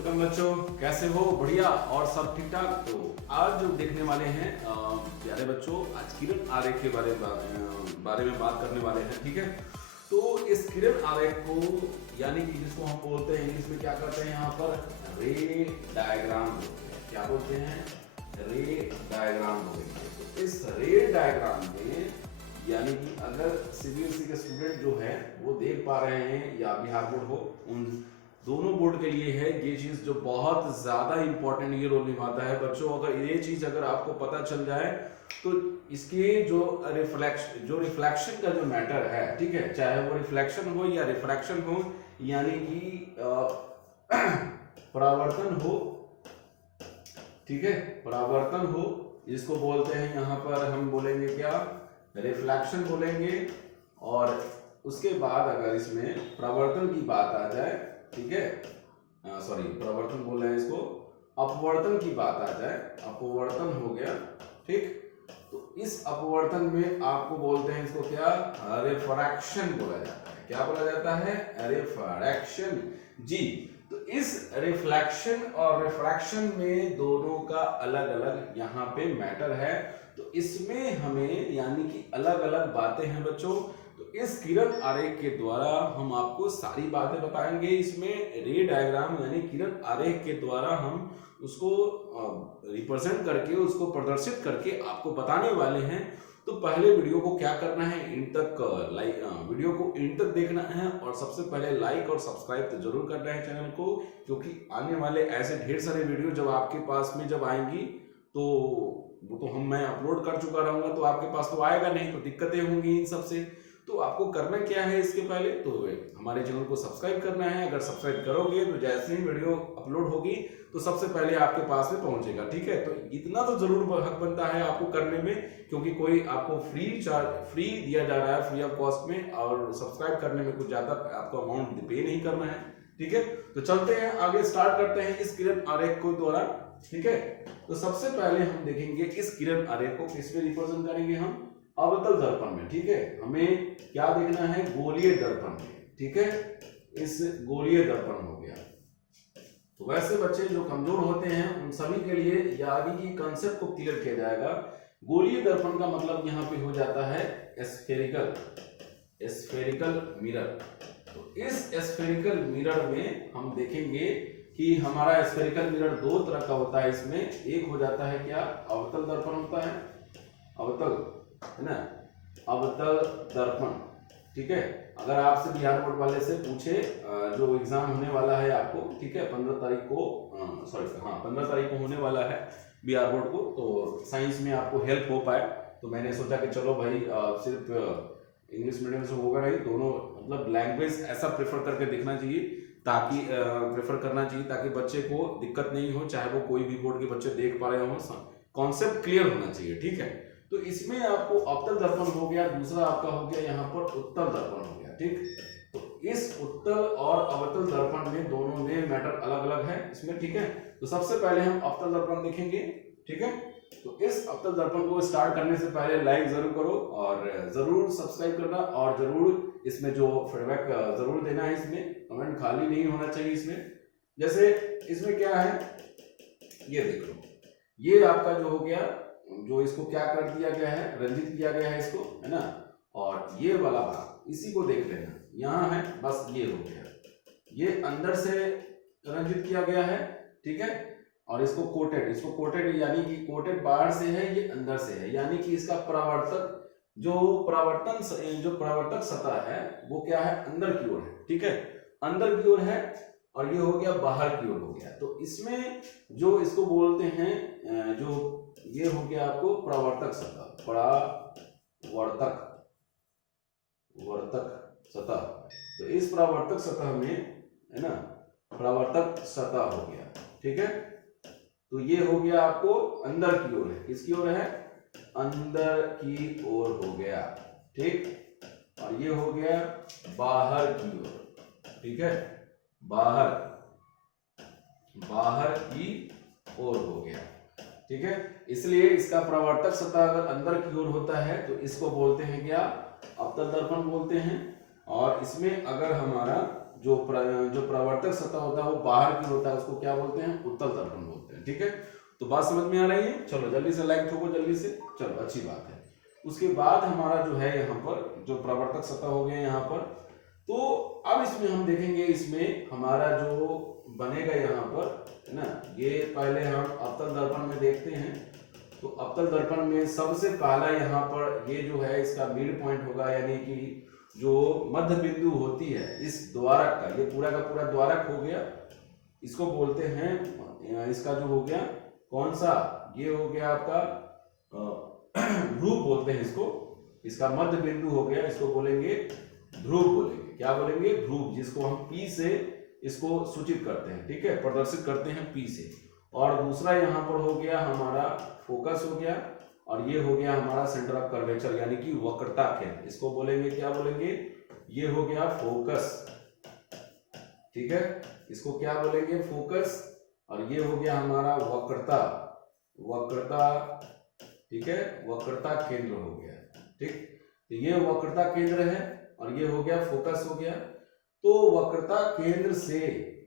Welcome बच्चों, कैसे हो? बढ़िया और सब ठीक ठाक। तो आज जो देखने वाले हैं प्यारे बच्चों, आज किरण आरेख के बारे में बात करने वाले हैं। ठीक है, तो इस किरण आरेख को यानी कि जिसको हम बोलते हैं इंग्लिश में क्या कहते हैं, यहाँ पर रे डायग्राम बोलते हैं। क्या बोलते हैं? रे डायग्राम बोलते हैं। तो इस रे डायग्राम में यानी कि अगर सीबीएसई के स्टूडेंट जो है वो देख पा रहे हैं या बिहार बोर्ड हो, उन दोनों बोर्ड के लिए है ये चीज जो बहुत ज्यादा इंपॉर्टेंट ये रोल निभाता है बच्चों। अगर ये चीज अगर आपको पता चल जाए तो इसके जो रिफ्लेक्शन का जो मैटर है, ठीक है, चाहे वो रिफ्लेक्शन हो या रिफ्रैक्शन हो, यानी कि परावर्तन हो, ठीक है, परावर्तन हो, जिसको बोलते हैं यहाँ पर हम बोलेंगे क्या, रिफ्लेक्शन बोलेंगे। और उसके बाद अगर इसमें प्रवर्तन की बात आ जाए, ठीक है, सॉरी प्रवर्तन बोल रहे हैं इसको, अपवर्तन की बात आ जाए, अपवर्तन हो गया, ठीक। तो इस अपवर्तन में आपको बोलते हैं इसको क्या, रिफ्रैक्शन बोला जाता है। क्या बोला जाता है? रिफ्रैक्शन जी। तो इस रिफ्लेक्शन और रिफ्रैक्शन में दोनों का अलग अलग यहाँ पे मैटर है। तो इसमें हमें यानी कि अलग अलग बातें हैं बच्चों। तो इस किरण आरेख के द्वारा हम आपको सारी बातें बताएंगे। इसमें रे डायग्राम यानी किरण आरेख के द्वारा हम उसको रिप्रेजेंट करके, उसको प्रदर्शित करके आपको बताने वाले हैं। तो पहले वीडियो को क्या करना है, इन तक वीडियो को इन तक देखना है और सबसे पहले लाइक और सब्सक्राइब तो जरूर करना है चैनल को, क्योंकि आने वाले ऐसे ढेर सारे वीडियो जब आपके पास में जब आएंगी तो वो तो मैं अपलोड कर चुका रहूंगा, तो आपके पास तो आएगा नहीं, तो दिक्कतें होंगी इन सबसे। तो आपको करना क्या है, इसके पहले तो हमारे चैनल को सब्सक्राइब करना है। अगर सब्सक्राइब करोगे तो जैसे ही वीडियो अपलोड होगी तो सबसे पहले आपके पास में पहुंचेगा, ठीक है। तो इतना तो जरूर हक बनता है आपको करने में, क्योंकि कोई आपको फ्री दिया जा रहा है, फ्री ऑफ कॉस्ट में, और सब्सक्राइब करने में कुछ ज्यादा आपको अमाउंट पे नहीं करना है, ठीक है। तो चलते हैं आगे, स्टार्ट करते हैं इस किरण आरेख को द्वारा, ठीक है। तो सबसे पहले हम देखेंगे इस किरण आरेख को किस में रिप्रेजेंट करेंगे, हम अवतल दर्पण में, ठीक है। हमें क्या देखना है, गोलीय दर्पण में, ठीक है। इस गोलीय दर्पण हो गया। तो वैसे बच्चे जो कमजोर होते हैं उन सभी के लिए ये आगे की कंसेप्ट को क्लियर किया जाएगा। गोलीय दर्पण का मतलब यहाँ पे हो जाता है स्फेरिकल मिरर। तो इस स्फेरिकल मिरर में हम देखेंगे कि हमारा स्फेरिकल मिरर दो तरह का होता है। इसमें एक हो जाता है क्या, अवतल दर्पण होता है, अवतल है ना, अवतल दर्पण, ठीक है। अगर आपसे बिहार बोर्ड वाले से पूछे जो एग्जाम होने वाला है आपको, ठीक है, 15 तारीख को, 15 तारीख को होने वाला है बिहार बोर्ड को, तो साइंस में आपको हेल्प हो पाए, तो मैंने सोचा कि चलो भाई सिर्फ इंग्लिश मीडियम से होगा नहीं, दोनों मतलब लैंग्वेज ऐसा प्रेफर करके देखना चाहिए, ताकि प्रेफर करना चाहिए ताकि बच्चे को दिक्कत नहीं हो, चाहे वो कोई भी बोर्ड के बच्चे देख पा रहे हो, कॉन्सेप्ट क्लियर होना चाहिए, ठीक है। तो इसमें आपको अवतल दर्पण हो गया, दूसरा आपका हो गया यहाँ पर उत्तल दर्पण हो गया, ठीक। तो इस उत्तल और अवतल दर्पण में दोनों में मैटर अलग अलग है इसमें, ठीक है। तो सबसे पहले हम अवतल दर्पण देखेंगे, ठीक है। तो इस अवतल दर्पण को स्टार्ट करने से पहले लाइक जरूर करो और जरूर सब्सक्राइब करना, और जरूर इसमें जो फीडबैक जरूर देना है, इसमें कमेंट खाली नहीं होना चाहिए इसमें। जैसे इसमें क्या है, ये देख लो, ये आपका जो हो गया, जो इसको क्या कर दिया गया है, रंजित किया गया है इसको, है ना। और ये वाला भाग इसी को देख लेना, यहाँ है, बस ये हो गया, ये अंदर से रंजित किया गया है, ठीक है। और इसको कोटेड यानी कि कोटेड बाहर से है, ये अंदर से है, यानी कि इसका जो परावर्तक सतह है वो क्या है, अंदर की ओर है, ठीक है, अंदर की ओर है। और ये हो गया बाहर की ओर हो गया। तो इसमें जो इसको बोलते हैं, जो ये हो गया आपको परावर्तक सतह, वर्तक सतह। तो इस परावर्तक सतह में, है ना, परावर्तक सतह हो गया, ठीक है। तो ये हो गया आपको अंदर की ओर है, किसकी ओर है, अंदर की ओर हो गया, ठीक। और ये हो गया बाहर की ओर, ठीक है, बाहर की ओर हो गया, ठीक है। इसलिए इसका परावर्तक सतह अगर अंदर की ओर होता है तो इसको बोलते हैं क्या, अवतल दर्पण बोलते हैं। और इसमें अगर हमारा जो प्रवर्तक सतह होता है वो बाहर की होता है, उसको क्या बोलते हैं, उत्तल दर्पण बोलते हैं। ठीक है, तो बात समझ में आ रही है? चलो जल्दी से लाइक ठोको जल्दी से, चलो अच्छी बात है। उसके बाद हमारा जो है यहाँ पर जो प्रवर्तक सतह हो गया यहाँ पर, तो अब इसमें हम देखेंगे, इसमें हमारा जो बनेगा यहाँ पर है ना, ये पहले हम अवतल दर्पण में देखते हैं। तो अवतल दर्पण में सबसे पहला यहाँ पर ये जो है इसका मिड पॉइंट होगा, यानी कि जो मध्य बिंदु होती है इस द्वारक का, ये पूरा का पूरा द्वारक हो गया, इसको बोलते हैं, इसका जो हो गया कौन सा, ये हो गया आपका ध्रुव बोलते हैं इसको, इसका मध्य बिंदु हो गया, इसको बोलेंगे ध्रुव बोलेंगे। क्या बोलेंगे? ध्रुव, जिसको हम P से इसको सूचित करते हैं। ठीक है, प्रदर्शित करते हैं P से। और दूसरा यहाँ पर हो गया हमारा फोकस हो गया, और ये हो गया हमारा सेंटर ऑफ कर्वेचर यानी कि वक्रता केंद्र, इसको बोलेंगे क्या बोलेंगे, ये हो गया फोकस। ठीक है, इसको क्या बोलेंगे, फोकस। और ये हो गया हमारा वक्रता, वक्रता। ठीक है, वक्रता केंद्र हो गया। ठीक, तो ये वक्रता केंद्र है और ये हो गया फोकस हो गया। तो वक्रता केंद्र से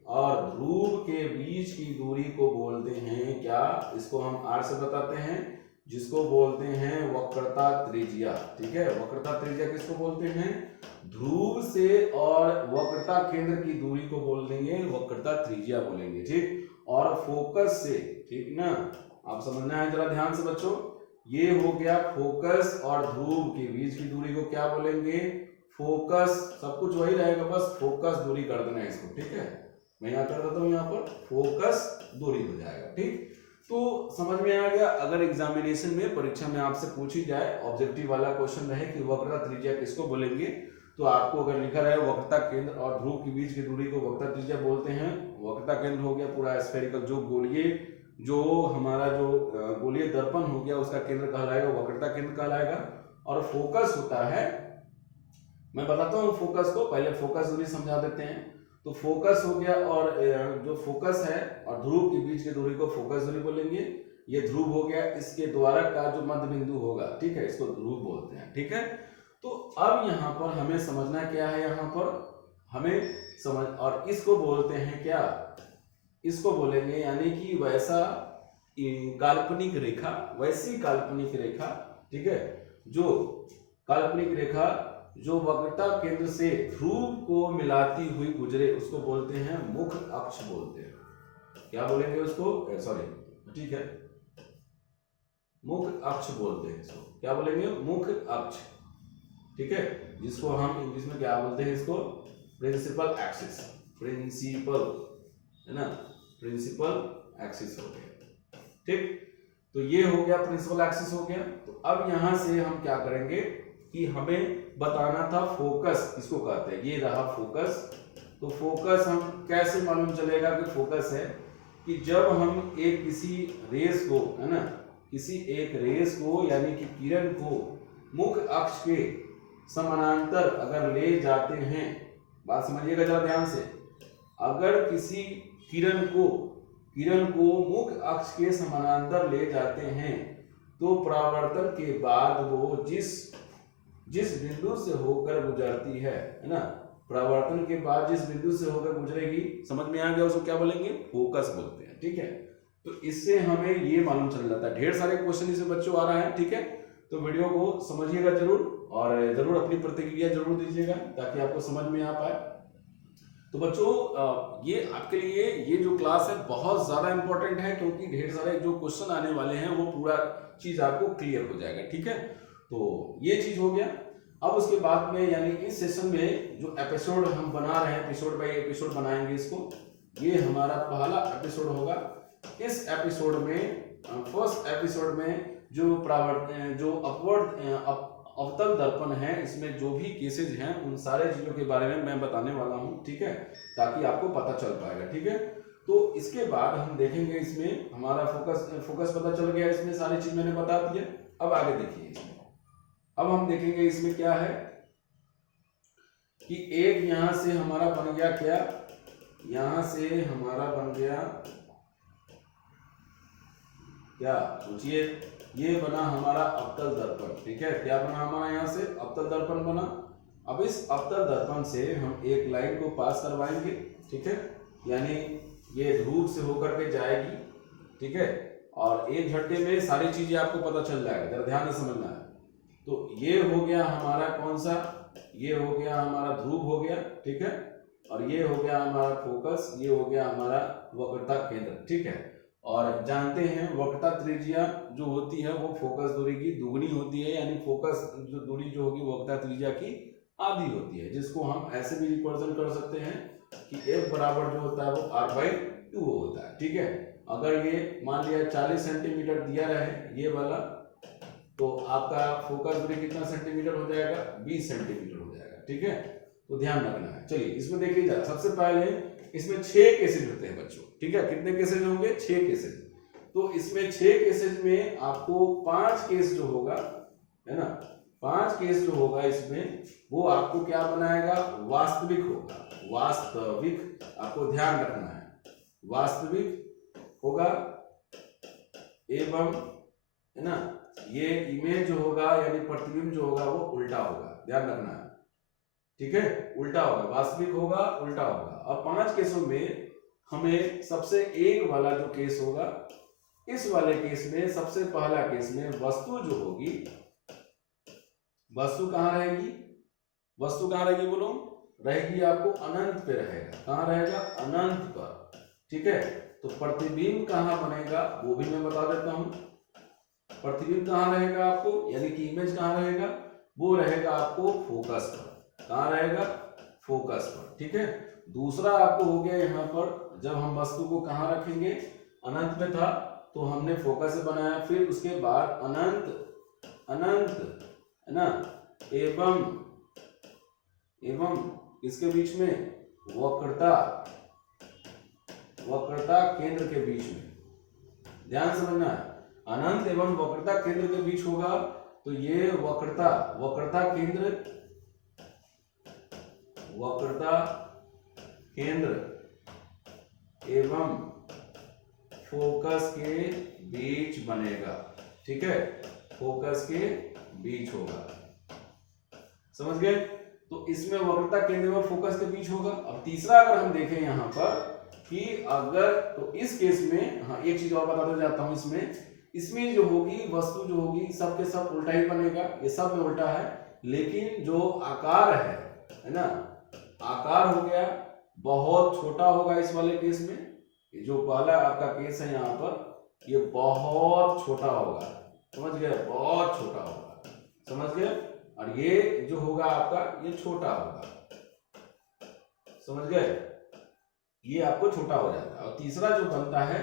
और ध्रुव के बीच की दूरी को बोलते हैं क्या, इसको हम r से बताते हैं, जिसको बोलते हैं वक्रता त्रिज्या। ठीक है, वक्रता त्रिज्या किसको बोलते हैं, ध्रुव से और वक्रता केंद्र की दूरी को बोल देंगे वक्रता त्रिज्या बोलेंगे। ठीक, और फोकस से, ठीक ना, आप समझना है जरा ध्यान से बच्चों, ये हो गया फोकस और ध्रुव के बीच की दूरी को क्या बोलेंगे, फोकस। सब कुछ वही रहेगा, बस फोकस दूरी कर देना है इसको। ठीक है, मैं यहाँ कर देता हूँ, यहाँ पर फोकस दूरी हो जाएगा। ठीक, तो समझ में आ गया। अगर एग्जामिनेशन में परीक्षा में आपसे पूछी जाए, ऑब्जेक्टिव वाला क्वेश्चन रहे कि वक्रता त्रिज्या किसको बोलेंगे, तो आपको अगर लिखा रहे वक्रता केंद्र और ध्रुव के बीच की दूरी को वक्रता त्रिज्या बोलते हैं। वक्रता केंद्र हो गया पूरा स्फेरिकल, जो गोलीय, जो हमारा जो गोलीय दर्पण हो गया उसका केंद्र कहलाएगा, वक्रता केंद्र कहलाएगा। और फोकस होता है, मैं बताता हूँ फोकस को, पहले फोकस दूरी समझा देते हैं। तो फोकस हो गया, और जो फोकस है और ध्रुव के बीच की दूरी को फोकस दूरी बोलेंगे। ये ध्रुव हो गया, इसके द्वारक का जो मध्य बिंदु होगा, ठीक है, इसको ध्रुव बोलते हैं। ठीक है, तो अब यहाँ पर हमें समझना क्या है, यहाँ पर हमें समझ, और इसको बोलते हैं क्या, इसको बोलेंगे यानी कि वैसा काल्पनिक रेखा, वैसी काल्पनिक रेखा। ठीक है, जो काल्पनिक रेखा जो वक्रता केंद्र से ध्रुव को मिलाती हुई गुजरे, उसको बोलते हैं मुख अक्ष बोलते हैं। क्या बोलेंगे उसको, सॉरी, ठीक है, मुख अक्ष बोलते हैं इसको। क्या बोलेंगे, मुख अक्ष। ठीक है, जिसको हम इंग्लिश में क्या बोलते हैं, इसको प्रिंसिपल एक्सिस, प्रिंसिपल है ना, प्रिंसिपल एक्सिस हो गया। ठीक, तो ये हो गया प्रिंसिपल एक्सिस हो गया। तो अब यहां से हम क्या करेंगे कि हमें बताना था फोकस किसको कहते हैं, ये रहा फोकस। तो फोकस हम कैसे मालूम चलेगा कि फोकस है, कि जब हम एक किसी रेस को, है ना, किसी एक रेस को यानी कि किरण को मुख्य अक्ष के समानांतर अगर ले जाते हैं, बात समझिएगा जरा ध्यान से, अगर किसी किरण को मुख्य अक्ष के समानांतर ले जाते हैं, तो परावर्तन के बाद वो जिस बिंदु से होकर गुजरती है ना, परावर्तन के बाद जिस बिंदु से होकर गुजरेगी, समझ में आ गया, उसको क्या बोलेंगे, फोकस बोलते हैं। ठीक है, तो इससे हमें ये मालूम चल जाता है। ढेर सारे क्वेश्चन इससे बच्चों आ रहा है। ठीक है, तो वीडियो को समझिएगा जरूर, और जरूर अपनी प्रतिक्रिया जरूर दीजिएगा ताकि आपको समझ में आ पाए। तो बच्चों, ये आपके लिए ये जो क्लास है बहुत ज्यादा इंपॉर्टेंट है, क्योंकि ढेर सारे जो क्वेश्चन आने वाले हैं वो पूरा चीज आपको क्लियर हो जाएगा। ठीक है, तो ये चीज हो गया। अब उसके बाद में यानी इस सेशन में जो एपिसोड हम बना रहे हैं, एपिसोड बाय एपिसोड बनाएंगे इसको, ये हमारा पहला एपिसोड होगा। इस एपिसोड में, फर्स्ट एपिसोड में जो परावर्तन, जो अपवर्ड अवतल दर्पण है, इसमें जो भी केसेज हैं उन सारे चीजों के बारे में मैं बताने वाला हूं। ठीक है, ताकि आपको पता चल पाएगा। ठीक है, तो इसके बाद हम देखेंगे, इसमें हमारा फोकस पता चल गया, इसमें सारी चीज मैंने बता दी। अब आगे देखिए, इसमें अब हम देखेंगे इसमें क्या है कि एक यहां से हमारा बन गया क्या, यहां से हमारा बन गया क्या, सोचिए, ये बना हमारा अवतल दर्पण। ठीक है, क्या बना हमारा, यहां से अवतल दर्पण बना। अब इस अवतल दर्पण से हम एक लाइन को पास करवाएंगे, ठीक है, यानी ये ध्रुव से होकर के जाएगी, ठीक है, और एक झटके में सारी चीजें आपको पता चल जाएगा, जरा ध्यान से समझना है। तो ये हो गया हमारा कौन सा, ये हो गया हमारा ध्रुव हो गया, ठीक है, और ये हो गया हमारा फोकस, ये हो गया हमारा वक्रता केंद्र, ठीक है। और जानते हैं वक्रता त्रिज्या जो होती है वो फोकस दूरी की दुगनी होती है, यानी फोकस जो दूरी जो होगी वक्रता त्रिज्या की आधी होती है, जिसको हम ऐसे भी रिप्रेजेंट कर सकते हैं कि F बराबर जो होता है वो R/2 होता है, ठीक है। अगर ये मान लिया 40 सेंटीमीटर दिया रहे ये वाला, तो आपका फोकस दूरी कितना सेंटीमीटर हो जाएगा, 20 सेंटीमीटर हो जाएगा, ठीक है। तो ध्यान रखना है। चलिए इसमें देखिए जरा, सबसे पहले इसमें 6 केसेज होते हैं बच्चों, ठीक है, कितने केसेज होंगे, 6 केसेज। तो इसमें 6 केसेज में आपको 5 केस जो होगा, है ना, 5 केस जो होगा इसमें वो आपको क्या बनाएगा, वास्तविक होगा, वास्तविक, आपको ध्यान रखना है, वास्तविक होगा एवं, है ना, ये इमेज जो होगा यानी प्रतिबिंब जो होगा वो उल्टा होगा, ध्यान रखना है, ठीक है, उल्टा होगा, वास्तविक होगा, उल्टा होगा। अब 5 केसों में हमें सबसे एक वाला जो केस होगा, इस वाले केस में सबसे पहला केस में वस्तु जो होगी, वस्तु कहां रहेगी, वस्तु कहां रहेगी बोलो, रहेगी आपको अनंत पे रहेगा, कहां रहेगा, अनंत पर, ठीक है। तो प्रतिबिंब कहां बनेगा वो भी मैं बता देता हूं, प्रतिबिंब कहां रहेगा आपको, यानी कि इमेज कहां रहेगा, वो रहेगा आपको फोकस पर, कहां रहेगा, फोकस पर, ठीक है। दूसरा आपको हो गया यहाँ पर, जब हम वस्तु को कहां रखेंगे, अनंत में था तो हमने फोकस से बनाया, फिर उसके बाद अनंत, अनंत, है ना, एवं इसके बीच में वक्रता, वक्रता केंद्र के बीच में, ध्यान समझना है, अनंत एवं वक्रता केंद्र के बीच होगा। तो ये वक्रता, वक्रता केंद्र, वक्रता केंद्र एवं फोकस के बीच बनेगा, ठीक है, फोकस के बीच होगा, समझ गए। तो इसमें वक्रता केंद्र में फोकस के बीच होगा। अब तीसरा अगर हम देखें यहाँ पर कि अगर, तो इस केस में, हाँ एक चीज और बताते जाता हूं, इसमें जो होगी वस्तु जो होगी सब के सब उल्टा ही बनेगा, ये सब में उल्टा है, लेकिन जो आकार है ना, आकार हो गया बहुत छोटा होगा इस वाले केस में, जो पहला आपका केस है यहाँ पर ये बहुत छोटा होगा, समझ गए, बहुत छोटा होगा, समझ गए, और ये जो होगा आपका ये छोटा होगा, समझ गए, ये आपको छोटा हो जाता है। और तीसरा जो बनता है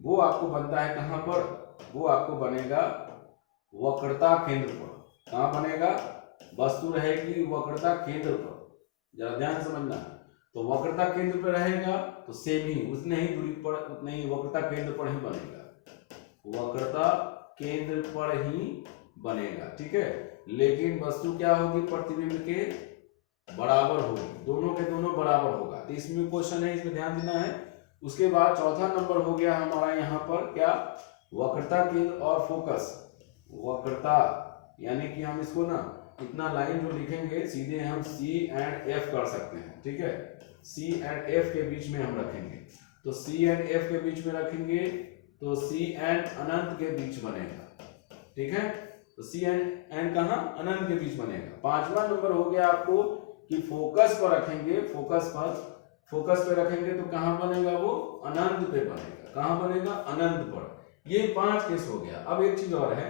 वो आपको बनता है कहां पर, वो आपको बनेगा वक्रता केंद्र पर, कहां बनेगा, वस्तु रहेगी वक्रता केंद्र पर, जरा ध्यान समझना। तो वक्रता केंद्र पर रहेगा तो सेम ही उतने ही दूरी पर, उतने ही वक्रता केंद्र पर ही बनेगा, वक्रता केंद्र पर ही बनेगा, ठीक है। लेकिन वस्तु क्या होगी, प्रतिबिंब के बराबर होगी, दोनों के दोनों बराबर होगा। तो इसमें क्वेश्चन है, इसमें ध्यान देना है। उसके बाद चौथा नंबर हो गया हमारा यहाँ पर क्या, वक्रता केंद्र और फोकस, वक्रता, यानी कि हम इसको ना इतना लाइन जो लिखेंगे सीधे हम C एंड F कर सकते हैं, ठीक है, C एंड F के बीच में हम रखेंगे। तो C एंड F के बीच में रखेंगे तो C एंड अनंत के बीच बनेगा, ठीक है। तो C एंड कहां, अनंत के बीच बनेगा। पांचवा नंबर हो गया आपको कि फोकस पर रखेंगे, फोकस पे रखेंगे तो कहां बनेगा, वो अनंत पे बनेगा, कहां बनेगा, अनंत पर। ये 5 केस हो गया। अब एक चीज और है,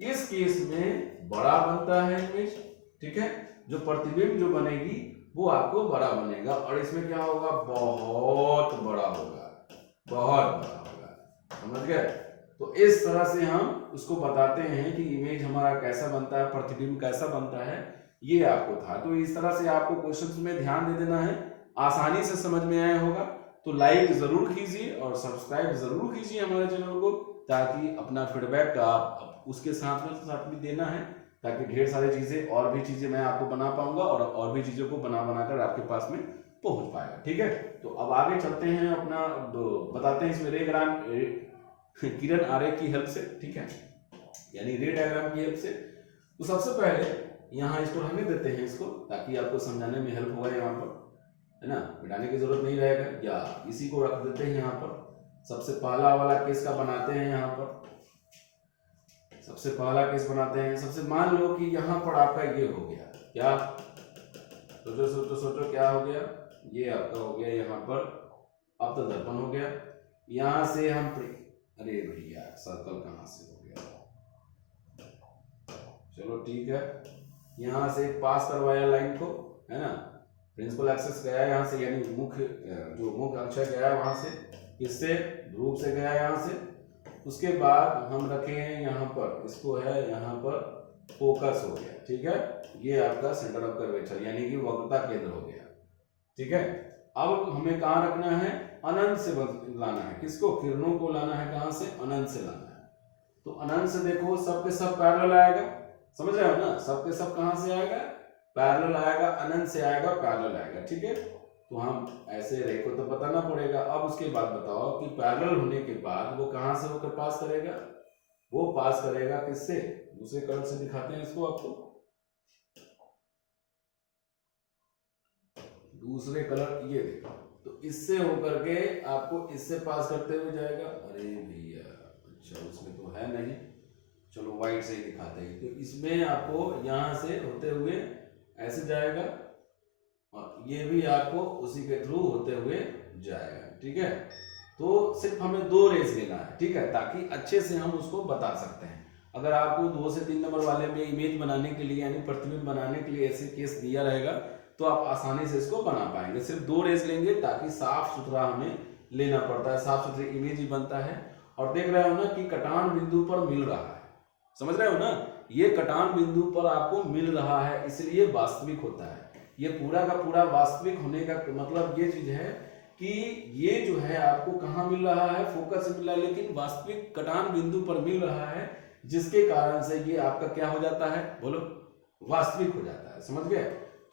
इस केस में बड़ा बनता है इमेज, ठीक है, जो प्रतिबिंब जो बनेगी वो आपको बड़ा बनेगा, और इसमें क्या होगा, बहुत बड़ा होगा, बहुत बड़ा होगा, समझ गए। तो इस तरह से हम उसको बताते हैं कि इमेज हमारा कैसा बनता है, प्रतिबिंब कैसा बनता है, ये आपको था। तो इस तरह से आपको क्वेश्चंस में ध्यान दे देना है, आसानी से समझ में आया होगा। तो लाइक जरूर कीजिए और सब्सक्राइब जरूर कीजिए हमारे चैनल को, ताकि अपना फीडबैक आप उसके साथ भी देना है, ताकि ढेर सारी चीजें और भी चीजें मैं आपको बना पाऊंगा और भी चीजों को बनाकर आपके पास में पहुंच पाएगा, ठीक है। तो अब आगे चलते हैं, अपना बताते हैं इसमें किरण आरेख की हेल्प से, ठीक है, यानी रे डायग्राम की हेल्प से। तो सबसे पहले यहाँ इसको रहने देते हैं इसको, ताकि आपको समझाने में हेल्प होगा यहाँ पर, है ना, मिटाने की जरूरत नहीं रहेगा, या इसी को रख देते हैं यहाँ पर। सबसे पहला वाला केस का बनाते हैं यहाँ पर, सबसे पहला केस बनाते हैं। सबसे मान लो कि यहाँ पर आपका ये हो गया, क्या, सोचो सोचो सोचो, क्या हो गया, ये आपका हो गया यहाँ पर अवतल दर्पण हो गया। यहाँ से हम, अरे भैया सर्कल कहाँ से हो गया, चलो ठीक है, यहाँ से पास करवाया लाइन को, है ना, प्रिंसिपल एक्सिस गया यहाँ से, यानी मुख्य जो मुख्य अक्षर गया वहां से, इससे ध्रुव से गया यहाँ से। उसके बाद हम रखे हैं यहाँ पर, इसको है यहाँ पर फोकस हो गया, ठीक है, ये आपका सेंटर ऑफ कर्वेचर यानी कि वक्रता केंद्र हो गया, ठीक है। अब हमें कहाँ रखना है, अनंत से लाना है, किसको, किरणों को लाना है, कहाँ से, अनंत से लाना है। तो अनंत से देखो सबके सब पैरेलल आएगा, समझ रहे हो ना, सबके सब कहाँ से आएगा, पैरेलल आएगा, अनंत से आएगा, पैरेलल आएगा, ठीक है। तो हम ऐसे रेखा तो बताना पड़ेगा। अब उसके बाद बताओ कि पैरेलल होने के बाद वो कहां से होकर पास करेगा, वो पास करेगा किससे, दूसरे कलर से दिखाते हैं इसको आपको, दूसरे कलर, ये देखो, तो इससे होकर के आपको इससे पास करते हुए जाएगा। अरे भैया अच्छा उसमें तो है नहीं, चलो व्हाइट से ही दिखाते हैं। तो इसमें आपको यहां से होते हुए ऐसे जाएगा, और ये भी आपको उसी के थ्रू होते हुए जाएगा, ठीक है। तो सिर्फ हमें 2 रेस लेना है, ठीक है, ताकि अच्छे से हम उसको बता सकते हैं। अगर आपको 2 से 3 नंबर वाले में इमेज बनाने के लिए यानी प्रतिबिंब बनाने के लिए ऐसे केस दिया रहेगा तो आप आसानी से इसको बना पाएंगे। सिर्फ 2 रेस लेंगे ताकि साफ सुथरा हमें लेना पड़ता है, साफ सुथरी इमेज ही बनता है। और देख रहे हो ना कि कटान बिंदु पर मिल रहा है, समझ रहे हो ना, ये कटान बिंदु पर आपको मिल रहा है, इसलिए वास्तविक होता है। ये पूरा का पूरा वास्तविक होने का मतलब ये चीज है कि ये जो है आपको कहाँ मिल रहा है, फोकस से मिल रहा है, लेकिन वास्तविक कटान बिंदु पर मिल रहा है, जिसके कारण से ये आपका क्या हो जाता है, बोलो, वास्तविक हो जाता है, समझ गए।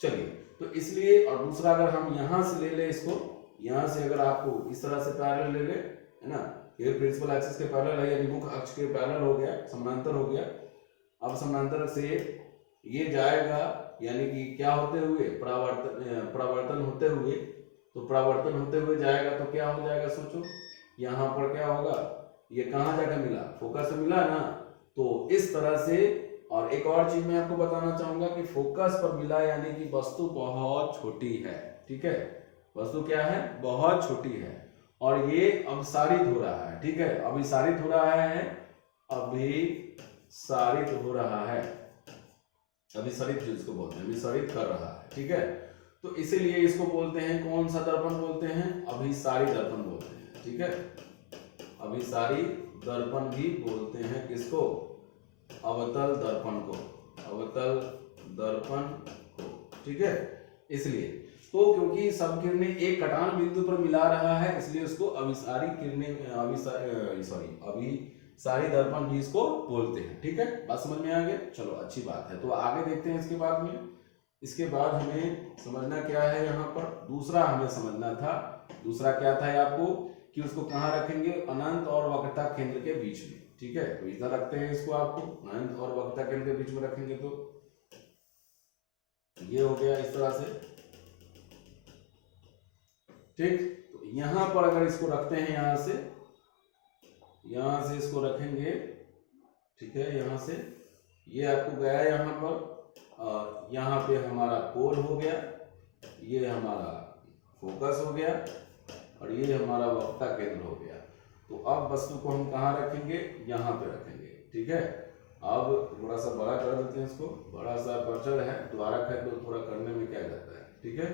चलिए, तो इसलिए, और दूसरा अगर हम यहां से ले ले इसको, यहां से अगर आपको इस तरह से पैरेलल ले ले, है ना, ये प्रिंसिपल एक्सिस के पैरेलल है, यानी मुख्य अक्ष के पैरेलल हो गया, समानांतर हो गया। अब समानांतर से ये जाएगा, यानी कि क्या होते हुए, परावर्तन होते हुए, तो परावर्तन होते हुए जाएगा तो क्या हो जाएगा, सोचो, यहाँ पर क्या होगा, ये कहाँ जाकर मिला, फोकस से मिला ना, तो इस तरह से। और एक और चीज मैं आपको बताना चाहूंगा कि फोकस पर मिला यानी कि वस्तु बहुत छोटी है, ठीक है, वस्तु क्या है, बहुत छोटी है, और ये अभिसारित हो रहा है, ठीक है, अभिसारित हो रहा है, अभिसारित हो रहा है, अभिसारित जिसको बोलते हैं, अभिसारित कर रहा है, ठीक है। तो इसीलिए इसको बोलते हैं, कौन सा दर्पण बोलते हैं, अभिसारी दर्पण बोलते हैं, ठीक है, अभिसारी दर्पण भी बोलते हैं, किसको, अवतल दर्पण को, अवतल दर्पण को, ठीक है। इसलिए तो क्योंकि सब किरणें एक कटान बिंदु पर मिला रहा है, इसलिए उसको अभिसारी किरणें, अभिसारी दर्पण भी इसको बोलते हैं, ठीक है। बात समझ में आ गया, चलो अच्छी बात है। तो आगे देखते हैं इसके बाद में, इसके बाद हमें समझना क्या है, यहाँ पर दूसरा हमें समझना था, दूसरा क्या था आपको, कि उसको कहाँ रखेंगे, अनंत और वक्रता केंद्र के बीच में, ठीक है। तो इधर रखते हैं इसको, आपको अनंत और वक्रता केंद्र के बीच में रखेंगे तो ये हो गया इस तरह से, ठीक। तो यहां पर अगर इसको रखते हैं, यहां से इसको रखेंगे, ठीक है, यहां से ये आपको गया यहाँ पर, यहाँ पे हमारा पोल हो गया, ये हमारा फोकस हो गया, और ये हमारा वक्रता केंद्र हो गया। तो अब वस्तु को हम कहाँ रखेंगे, यहाँ पे रखेंगे, ठीक है। अब थोड़ा सा बड़ा कर देते हैं इसको, बड़ा सा बर्चर है, दोबारा कर दो, थोड़ा करने में क्या जाता है, ठीक है।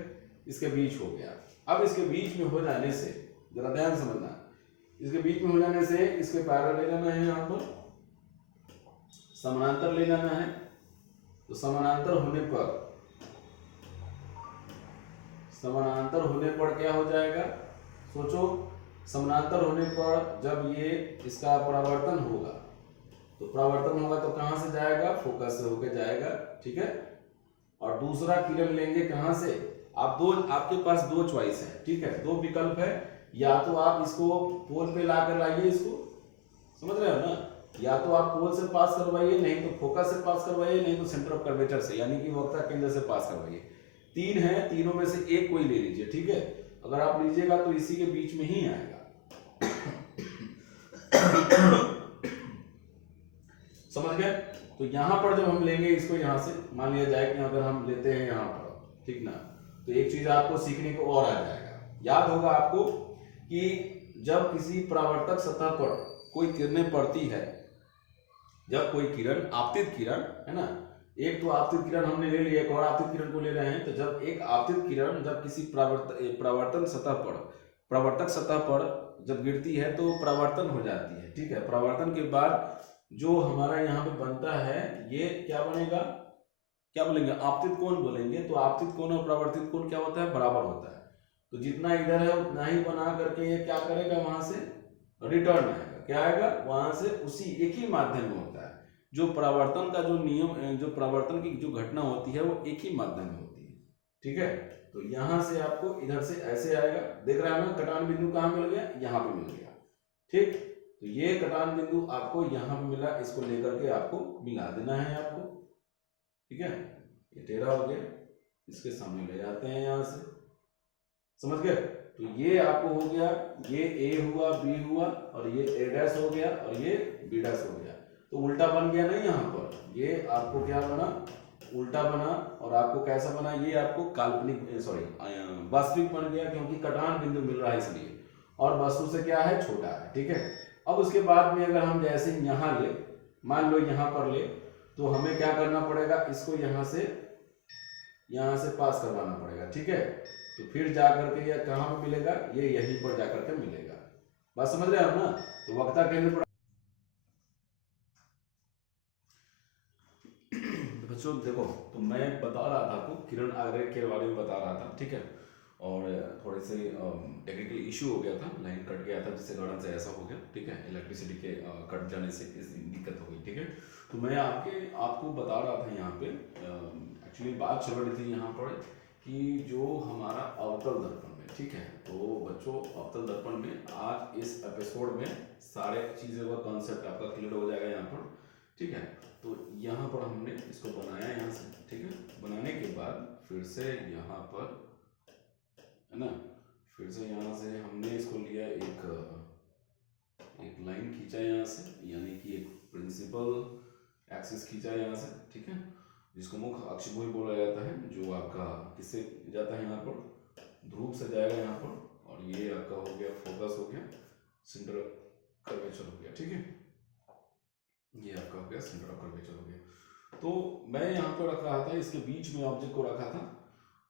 इसके बीच हो गया। अब इसके बीच में हो जाने से, जरा ध्यान समझना, इसके बीच में हो जाने से इसके पैरेलल ले लेना है, यहाँ पर समानांतर ले लेना है। तो समानांतर होने पर क्या हो जाएगा, सोचो, समानांतर होने पर जब ये इसका परावर्तन होगा, तो परावर्तन होगा तो कहां से जाएगा, फोकस से होकर जाएगा, ठीक है। और दूसरा किरण लेंगे कहां से, आपके पास 2 चॉइस है, ठीक है, 2 विकल्प है, या तो आप इसको पोल पे ला कर लाइए, इसको समझ रहे हो ना, या तो आप पोल से पास करवाइए, नहीं तो फोकस से पास करवाइए, नहीं तो सेंटर ऑफ कर्वेचर से यानी कि वक्ता केंद्र से पास करवाइए। तीन है, तीनों में से एक कोई ले लीजिए, ठीक है। अगर आप लीजिएगा तो इसी के बीच में ही आएगा। समझ गए? तो यहां पर जब हम लेंगे इसको, यहां से मान लिया जाए कि अगर हम लेते हैं यहां पर, ठीक ना, तो एक चीज आपको सीखने को और आ जाएगा। याद होगा आपको कि जब किसी परावर्तक सतह पर कोई किरणें पड़ती है, जब कोई किरण, आपतित किरण है ना, एक तो आपतित किरण हमने ले लिया, एक और आपतित किरण को ले रहे हैं, तो जब एक आपतित किरण जब किसी परावर्तन सतह पर, परावर्तक सतह पर जब गिरती है तो परावर्तन हो जाती है, ठीक है। परावर्तन के बाद जो हमारा यहाँ पे बनता है ये क्या बनेगा, क्या बोलेंगे, आपतित कोण बोलेंगे। तो आपतित कोण और परावर्तित कोण क्या होता है, बराबर होता है। तो जितना इधर है उतना ही बना करके ये क्या करेगा, वहां से रिटर्न आएगा, क्या आएगा, वहां से उसी एक ही माध्यम में होता है। जो परावर्तन का जो नियम, जो परावर्तन की जो घटना होती है वो एक ही माध्यम में होती है, ठीक है। तो यहां से आपको इधर से ऐसे आएगा, देख रहे हैं ना, कटान बिंदु कहाँ मिल गया, यहाँ पे मिल गया, ठीक। तो ये कटान बिंदु आपको यहाँ पे मिला, इसको लेकर के आपको मिला देना है आपको, ठीक है। ये टेढ़ा हो गया, इसके सामने ले जाते हैं यहां से, समझ गए। तो ये आपको हो गया, ये ए हुआ, बी हुआ, और ये ए डैश हो गया, और ये बी डैश हो गया। तो उल्टा बन गया नहीं, यहाँ पर ये आपको क्या बना, उल्टा बना। और आपको कैसा बना, ये आपको काल्पनिक, सॉरी वास्तविक बन गया, क्योंकि कटान बिंदु मिल रहा है इसलिए, और वस्तु से क्या है, छोटा है, ठीक है। अब उसके बाद में अगर हम जैसे यहाँ ले, मान लो यहाँ पर ले, तो हमें क्या करना पड़ेगा, इसको यहाँ से पास करवाना पड़ेगा, ठीक है। तो फिर जाकर के ये कहाँ पे मिलेगा, ये यहीं पर जाकर के मिलेगा। बात समझ रहे हैं आप ना। तो वक्ता केंद्र पर बच्चों देखो, तो मैं बता रहा था आपको किरण आरेख के बारे में बता रहा था, ठीक है। और थोड़े से टेक्निकल इशू हो गया था, लाइन कट गया था, जिसके कारण से ऐसा हो गया, ठीक है। इलेक्ट्रिसिटी के कट जाने से इस दिक्कत हो गई, ठीक है। तो मैं आपको बता रहा था यहाँ पे, एक्चुअली बात चल रही थी यहाँ पर कि जो हमारा अवतल दर्पण में, ठीक है। तो बच्चों अवतल दर्पण में आज इस एपिसोड में सारे चीज़ों का कॉन्सेप्ट आपका क्लियर हो जाएगा यहाँ पर, ठीक है। तो यहाँ पर हमने इसको बनाया यहाँ से, ठीक है। बनाने के बाद फिर से यहाँ पर, है ना, फिर से यहाँ से हमने इसको लिया, एक लाइन खींचा यहाँ से, यानी कि एक प्रिंसिपल एक्सिस खींचा यहाँ से, ठीक है, जिसको मुख्य अक्ष भी बोला जाता है, जो आपका किससे जाता है, यहाँ पर ध्रुव से जाएगा यहाँ पर। और ये आपका हो गया फोकस, हो गया सेंटर ऑफ कर्वेचर, हो गया, ठीक है। ये आपका हो गया सेंटर ऑफ कर्वेचर, हो गया। तो मैं यहाँ पर रख रहा था, इसके बीच में ऑब्जेक्ट को रखा था।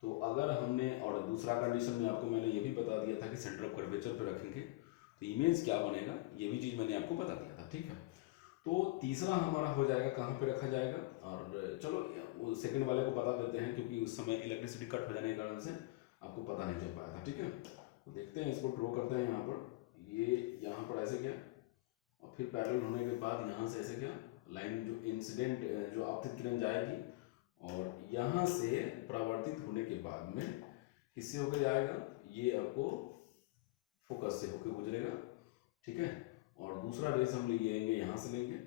तो अगर हमने, और दूसरा कंडीशन में आपको मैंने ये भी बता दिया था कि सेंटर ऑफ कर्वेचर पे रखेंगे तो इमेज क्या बनेगा, ये भी चीज़ मैंने आपको बता दिया था, ठीक है। तो तीसरा हमारा हो जाएगा कहाँ पे रखा जाएगा, और चलो वो सेकंड वाले को बता देते हैं, क्योंकि उस समय इलेक्ट्रिसिटी कट हो जाने के कारण से आपको पता नहीं चल पाया था, ठीक है। तो देखते हैं, इसको ड्रॉ करते हैं यहाँ पर, ये यहाँ पर ऐसे गया, और फिर पैरेलल होने के बाद यहाँ से ऐसे गया, लाइन जो इंसिडेंट, जो आपतित किरण जाएगी, और यहाँ से परावर्तित होने के बाद में किससे होकर जाएगा, ये आपको फोकस से होकर गुजरेगा, ठीक है। और दूसरा रेस हम लेंगे, यहाँ से लेंगे,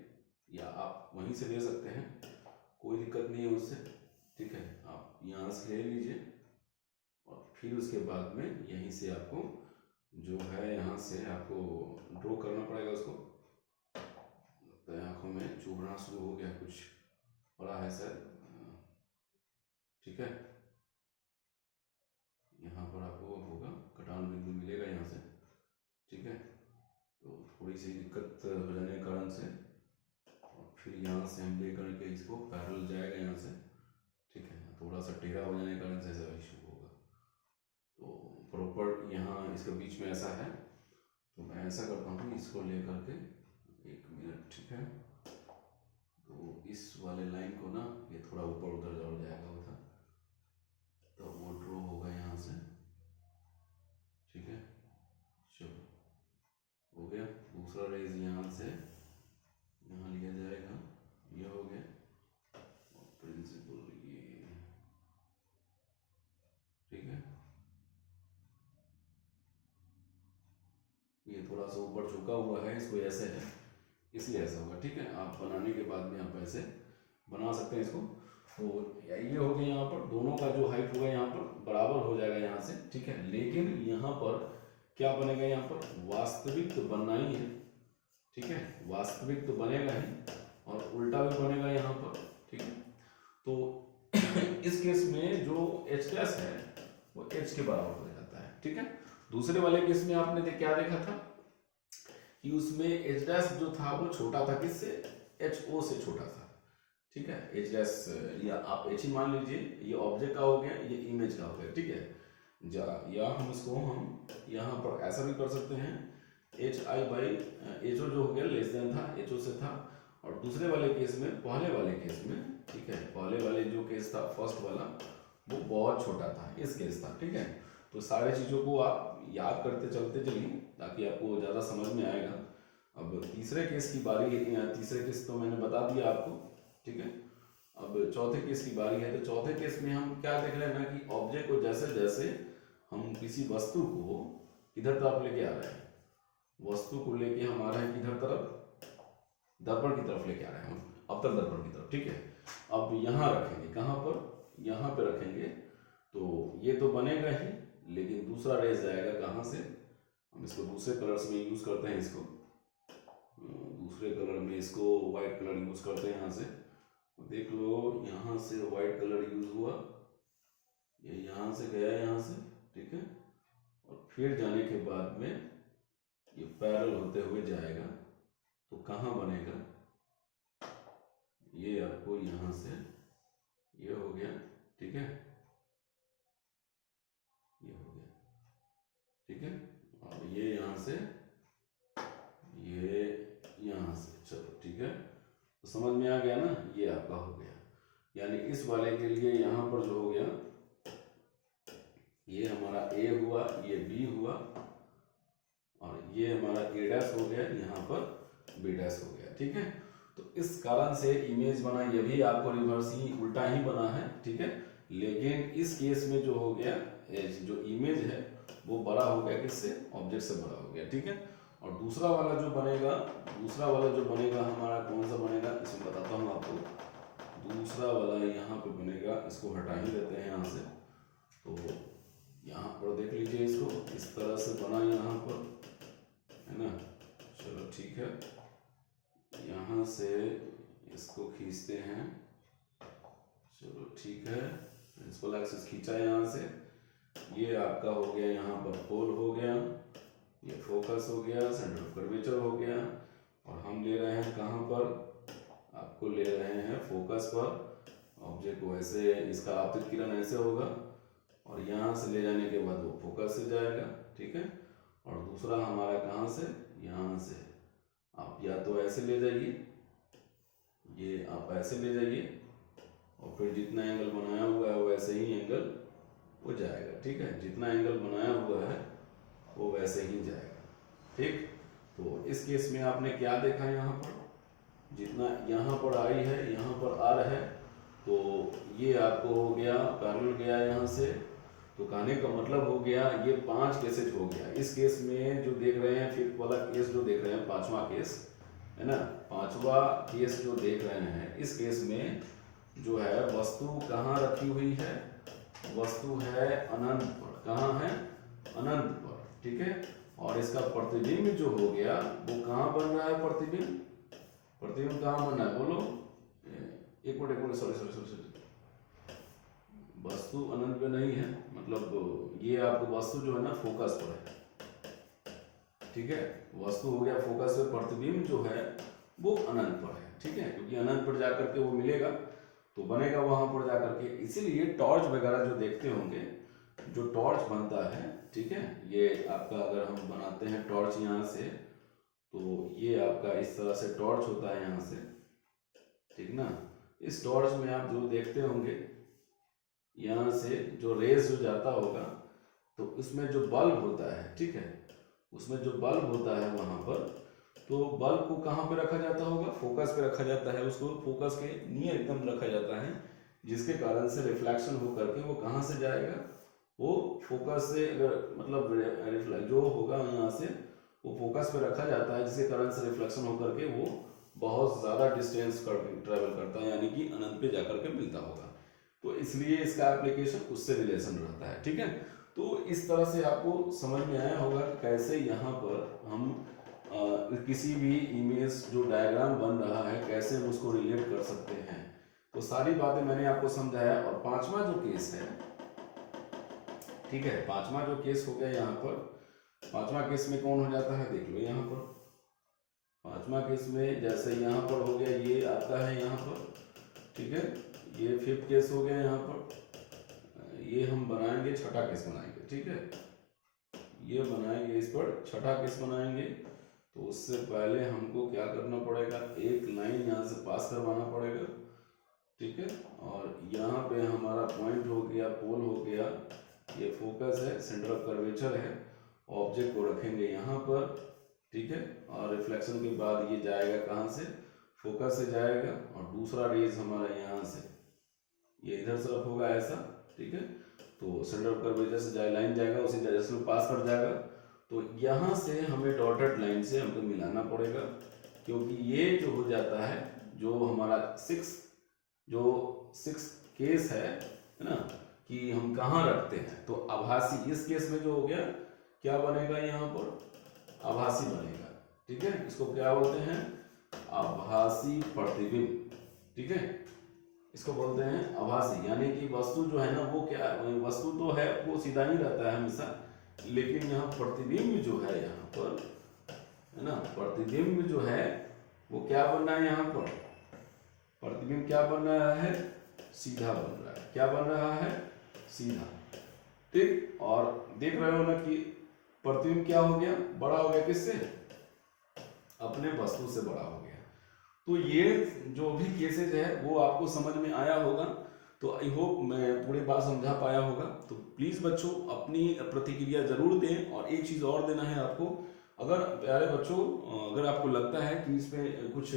या आप वहीं से ले सकते हैं, कोई दिक्कत नहीं है उससे, ठीक है। आप यहाँ से ले लीजिए, और फिर उसके बाद में यहीं से आपको जो है, यहाँ से आपको ड्रॉ करना पड़ेगा उसको। लगता है आँखों में चुभना शुरू हो गया, कुछ पड़ा है सर, ठीक है। यहाँ पर आपको होगा, कटान बिंदु मिलेगा यहाँ से, ठीक है। तो थोड़ी सी दिक्कत हो जाने के कारण से, और फिर यहाँ से हम ले करके इसको पैरेलल जाएगा यहाँ से, ठीक है। थोड़ा सा टेढ़ा हो जाने के कारण से ऐसा इशू होगा। तो प्रॉपर यहाँ इसके बीच में ऐसा है, तो मैं ऐसा करता हूँ, इसको ले करके 1 मिनट, ठीक है। तो इस वाले लाइन को ना, ये थोड़ा ऊपर उधर दौड़ जाएगा उधर, तो वो ड्रॉ होगा यहाँ से, ठीक है। चलो हो गया। दूसरा रेज यहाँ से यहाँ लिया जाएगा, ये हो गया, और प्रिंसिपल ये, ठीक है। ये थोड़ा सा ऊपर झुका हुआ है, इसको ऐसे है, इसलिए ऐसा होगा। ठीक है, आप बनाने के बाद में आप ऐसे बना सकते हैं इसको। तो ये हो गया, यहाँ पर दोनों का जो हाइट होगा यहाँ पर बराबर हो जाएगा यहाँ से। ठीक है, लेकिन यहाँ पर क्या बनेगा, यहाँ पर वास्तविक तो बनना ही है। ठीक है, वास्तविक तो बनेगा ही और उल्टा भी बनेगा यहाँ पर। ठीक है, तो इस केस में जो एच डैश है वो एच के बराबर हो जाता है। ठीक है, दूसरे वाले केस में आपने क्या देखा था कि उसमें एच डैश जो था वो छोटा था किससे, एच ओ से छोटा था। ठीक है, एच डैश या आप एच ही मान लीजिए, ये ऑब्जेक्ट का हो गया, ये इमेज का हो गया। ठीक है, या हम इसको हम यहाँ पर ऐसा भी कर सकते हैं, H I by H O जो हो गया लेस देन था, एच ओ से था। और दूसरे वाले केस में, पहले वाले केस में, ठीक है, पहले वाले जो केस था फर्स्ट वाला वो बहुत छोटा था, इस केस था। ठीक है, तो सारे चीज़ों को आप याद करते चलते चलिए ताकि आपको ज़्यादा समझ में आएगा। अब तीसरे केस की बारी है, तीसरे केस तो मैंने बता दिया आपको। ठीक है, अब चौथे केस की बारी है। तो चौथे केस में हम क्या देख रहे हैं ना कि ऑब्जेक्ट को जैसे जैसे हम किसी वस्तु को किधर तरफ लेके आ रहे हैं, वस्तु को लेके हम आ रहे हैं किधर तरफ, दर्पण की तरफ लेके आ रहे हैं हम, अवतल दर्पण की तरफ। ठीक है, अब यहाँ रखेंगे, कहाँ पर, यहाँ पे रखेंगे। तो ये तो बनेगा ही, लेकिन दूसरा रेस जाएगा कहाँ से, हम इसको दूसरे कलर्स में यूज करते हैं, इसको दूसरे कलर में, इसको व्हाइट कलर यूज करते हैं। यहाँ से देख लो, यहाँ से व्हाइट कलर यूज हुआ, ये यहाँ से गया, यहाँ से। ठीक है, और फिर जाने के बाद में ये पैरेलल होते हुए जाएगा, तो कहाँ बनेगा, ये आपको यहाँ से ये हो गया। ठीक है, ये हो गया। ठीक है, और ये यहाँ से, ये यहाँ से, चलो ठीक है, तो समझ में आ गया ना, ये आपका हो गया। यानी इस वाले के लिए यहाँ पर जो हो गया, ये हमारा ए हुआ, ये बी हुआ, और ये हमारा ए डैश हो गया, यहाँ पर बी डैश हो गया। ठीक है, तो इस कारण से इमेज बना, ये भी आपको रिवर्स ही, उल्टा ही बना है। ठीक है, लेकिन इस केस में जो हो गया, जो इमेज है वो बड़ा हो गया, किससे, ऑब्जेक्ट से बड़ा हो गया। ठीक है, और दूसरा वाला जो बनेगा, दूसरा वाला जो बनेगा हमारा कौन सा बनेगा, इसमें बताता हूँ आपको। दूसरा वाला यहाँ पे बनेगा, इसको हटा ही देते हैं यहाँ से। तो यहाँ पर देख लीजिए, इसको इस तरह से बना यहाँ पर, है ना। चलो ठीक है, यहाँ से इसको खींचते हैं। चलो ठीक है, प्रिंसिपल एक्सिस खींचा यहाँ से, ये आपका हो गया, यहाँ पर पोल हो गया, ये फोकस हो गया, सेंटर ऑफ कर्वेचर हो गया। और हम ले रहे हैं कहाँ पर, आपको ले रहे हैं फोकस पर। ऑब्जेक्ट को ऐसे, इसका आपतित किरण ऐसे होगा, और यहाँ से ले जाने के बाद वो फोकस से जाएगा। ठीक है, और दूसरा हमारा कहाँ से, यहाँ से। आप या तो ऐसे ले जाइए, ये आप ऐसे ले जाइए, और फिर जितना एंगल बनाया हुआ है वैसे ही एंगल वो जाएगा। ठीक है, जितना एंगल बनाया हुआ है वो वैसे ही जाएगा। ठीक, तो इस केस में आपने क्या देखा, यहाँ पर जितना यहाँ पर आई है, यहाँ पर आ रहा है, तो ये आपको हो गया पैरेलल गया यहाँ से। तो कहने का मतलब हो गया, ये 5 केसेज हो गया। इस केस में जो देख रहे हैं, फिफ्थ वाला केस जो देख रहे हैं, 5वां केस है ना, 5वां केस जो देख रहे हैं, इस केस में जो है वस्तु कहाँ रखी हुई है, वस्तु है अनंत पर। कहाँ है, अनंत पर। ठीक है, और इसका प्रतिबिंब जो हो गया वो कहाँ बन रहा है, प्रतिबिंब, प्रतिबिंब कहाँ बन रहा है, बोलो। एक मिनट, सॉरी, वस्तु अनंत पे नहीं है, मतलब ये आपको वस्तु जो है ना फोकस पर है। ठीक है, वस्तु हो गया फोकस पे, प्रतिबिंब जो है वो अनंत पर है। ठीक है, क्योंकि अनंत पर जाकर के वो मिलेगा तो बनेगा वहां पर जाकर के। इसीलिए टॉर्च वगैरह जो देखते होंगे, जो टॉर्च बनता है, ठीक है, ये आपका अगर हम बनाते हैं टॉर्च यहाँ से, तो ये आपका इस तरह से टॉर्च होता है यहाँ से। ठीक ना, इस टॉर्च में आप जो देखते होंगे, यहाँ से जो रेस जो जाता होगा, तो उसमें जो बल्ब होता है, ठीक है, उसमें जो बल्ब होता है वहां पर, तो बल्ब को कहाँ पे रखा जाता होगा, फोकस पे रखा जाता है, उसको फोकस के नियर एकदम रखा जाता है, जिसके कारण से रिफ्लेक्शन हो करके वो कहाँ से जाएगा, वो फोकस से, अगर मतलब रिफ्लेक्ट जो होगा यहाँ से वो फोकस पे रखा जाता है, जिसके कारण से रिफ्लेक्शन होकर के वो बहुत ज़्यादा डिस्टेंस ट्रेवल करता है, यानी कि अनंत पे जाकर के मिलता होगा। तो इसलिए इसका एप्लीकेशन उससे रिलेशन रहता है, ठीक है। तो इस तरह से आपको समझ में आया होगा कि कैसे यहाँ पर हम किसी भी इमेज जो डायग्राम बन रहा है कैसे हम उसको रिलेट कर सकते हैं। तो सारी बातें मैंने आपको समझाया। और पांचवा जो केस है, ठीक है, पांचवा जो केस हो गया यहाँ पर, पांचवा केस में कौन हो जाता है, देख लो यहाँ पर। पांचवा केस में जैसे यहाँ पर हो गया, ये आता है यहाँ पर, ठीक है। ये फिफ्थ केस हो गया यहाँ पर, ये हम बनाएंगे छठा केस बनाएंगे, ठीक है। ये बनाएंगे, इस पर छठा केस बनाएंगे। तो उससे पहले हमको क्या करना पड़ेगा, एक लाइन यहाँ से पास करवाना पड़ेगा, ठीक है। और यहाँ पे हमारा पॉइंट हो गया, पोल हो गया, ये फोकस है, सेंटर ऑफ कर्वेचर है। ऑब्जेक्ट को रखेंगे यहाँ पर, ठीक है। और रिफ्लेक्शन के बाद ये जाएगा कहाँ से, फोकस से जाएगा। और दूसरा रेज हमारा यहाँ से ये इधर तरफ होगा ऐसा, ठीक है। तो सेंटर ऑफ कर्वेचर से जाए लाइन जाएगा, उसी डायरेक्शन में पास कर जाएगा। तो यहाँ से हमें डॉटेड लाइन से हमको मिलाना पड़ेगा, क्योंकि ये जो हो जाता है, जो हमारा सिक्स केस है ना, कि हम कहाँ रखते हैं। तो आभासी, इस केस में जो हो गया क्या बनेगा, यहाँ पर आभासी बनेगा, ठीक है। इसको क्या बोलते हैं, आभासी प्रतिबिंब, ठीक है। इसको बोलते हैं आभासी, यानी कि वस्तु जो है ना वो क्या, वस्तु तो है वो सीधा ही रहता है हमेशा, लेकिन यहाँ प्रतिबिंब जो है यहाँ पर, है ना, प्रतिबिंब जो है वो क्या बन रहा है, यहाँ पर प्रतिबिंब क्या बन रहा है, सीधा बन रहा है। क्या बन रहा है, सीधा, ठीक। और देख रहे हो ना कि प्रतिबिंब क्या हो गया, बड़ा हो गया, किससे, अपने वस्तु से बड़ा हो गया। तो ये जो भी केसेज है वो आपको समझ में आया होगा। तो आई होप मैं पूरी बात समझा पाया होगा। तो प्लीज़ बच्चों अपनी प्रतिक्रिया जरूर दें। और एक चीज़ और देना है आपको, अगर प्यारे बच्चों, अगर आपको लगता है कि इसमें कुछ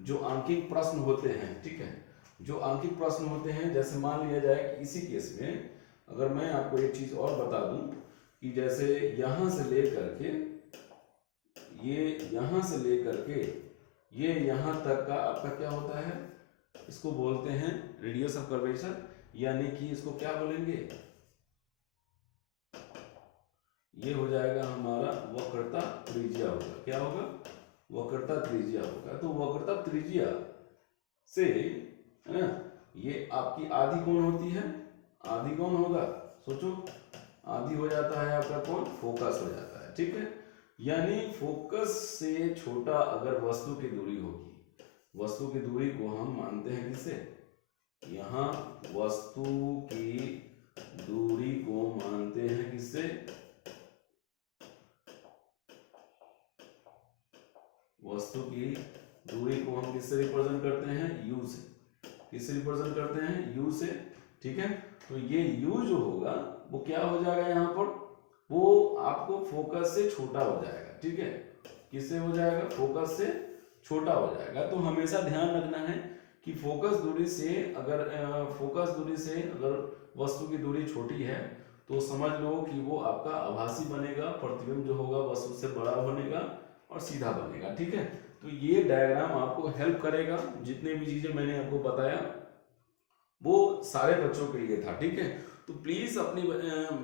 जो आंकिक प्रश्न होते हैं, ठीक है, जो आंकिक प्रश्न होते हैं, जैसे मान लिया जाए कि इसी केस में अगर मैं आपको एक चीज़ और बता दूं कि जैसे यहाँ से लेकर के ये, यहाँ से लेकर के ये यहाँ तक का आपका क्या होता है, इसको बोलते हैं रेडियस ऑफ कर्वेचर, यानी कि इसको क्या बोलेंगे, ये हो जाएगा हमारा वक्रता त्रिज्या होगा। क्या होगा, वक्रता त्रिज्या होगा। तो वक्रता त्रिज्या से, है ना, ये आपकी आधी कौन होती है, आधी कौन होगा, सोचो, आधी हो जाता है आपका कौन, फोकस हो जाता है, ठीक है। यानी फोकस से छोटा अगर वस्तु की दूरी होगी, वस्तु की दूरी को हम मानते हैं किससे, यहाँ वस्तु की दूरी को मानते हैं किससे, वस्तु की दूरी को हम किससे रिप्रेजेंट करते हैं, यू से। किससे रिप्रेजेंट करते हैं, यू से, ठीक है। तो ये यू जो होगा वो क्या हो जाएगा, यहाँ पर वो आपको फोकस से छोटा हो जाएगा, ठीक है। किससे हो जाएगा, फोकस से छोटा हो जाएगा। तो हमेशा ध्यान रखना है कि फोकस दूरी से अगर वस्तु की दूरी छोटी है तो समझ लो कि वो आपका आभासी बनेगा, प्रतिबिंब जो होगा वस्तु से बड़ा बनेगा और सीधा बनेगा, ठीक है। तो ये डायग्राम आपको हेल्प करेगा। जितने भी चीजें मैंने आपको बताया वो सारे बच्चों के लिए था, ठीक है। तो प्लीज अपनी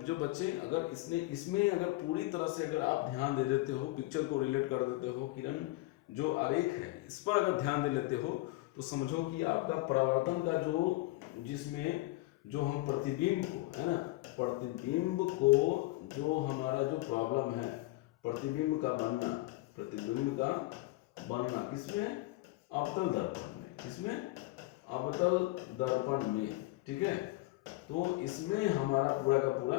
जो बच्चे अगर इसमें अगर पूरी तरह से अगर आप ध्यान दे देते हो, पिक्चर को रिलेट कर देते हो, किरण जो आरेख है इस पर अगर ध्यान दे लेते हो, तो समझो कि आपका परावर्तन का जिसमें जो हम प्रतिबिंब को, है ना, प्रतिबिंब को जो हमारा जो प्रॉब्लम है, प्रतिबिंब का बनना किसमें, अवतल दर्पण में, किसमें, अवतल दर्पण में, ठीक है। तो इसमें हमारा पूरा का पूरा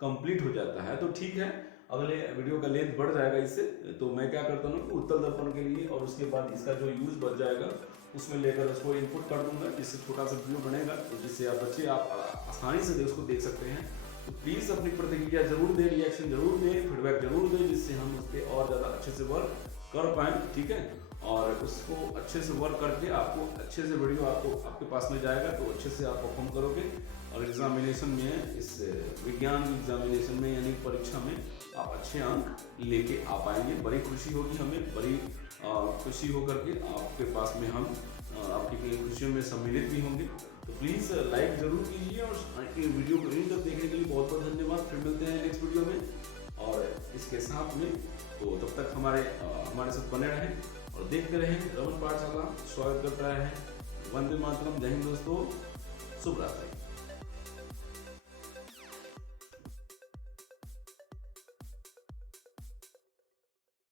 कंप्लीट हो जाता है। तो ठीक है, अगले वीडियो का लेंथ बढ़ जाएगा इससे, तो मैं क्या करता हूँ कि उत्तल दर्पण के लिए और उसके बाद इसका जो यूज बढ़ जाएगा उसमें लेकर उसको इनपुट कर दूंगा, जिससे छोटा सा वीडियो बनेगा, तो जिससे आप बच्चे आप आसानी से उसको देख सकते हैं। तो प्लीज़ अपनी प्रतिक्रिया जरूर दें, रिएक्शन जरूर दें, फीडबैक जरूर दें, जिससे हम उस पर और ज़्यादा अच्छे से वर्क कर पाएँ, ठीक है। और उसको अच्छे से वर्क करके आपको अच्छे से वीडियो आपके पास में जाएगा, तो अच्छे से आप परफॉर्म करोगे। और एग्जामिनेशन में, इस विज्ञान एग्जामिनेशन में यानी परीक्षा में आप अच्छे अंक लेके आ पाएंगे। बड़ी खुशी होगी हमें, बड़ी खुशी होकर के आपके पास में हम आपकी खुशियों में सम्मिलित भी होंगे। तो प्लीज़ लाइक जरूर कीजिए और वीडियो को एंड तक देखने के लिए बहुत बहुत धन्यवाद। फिर मिलते हैं नेक्स्ट वीडियो में और इसके साथ में, तो तब तक हमारे साथ बने रहें और देखते रहें रमन पाठशाला। स्वागत करता है। वंदे मातरम। जय हिंद दोस्तों, शुभ रात्रि।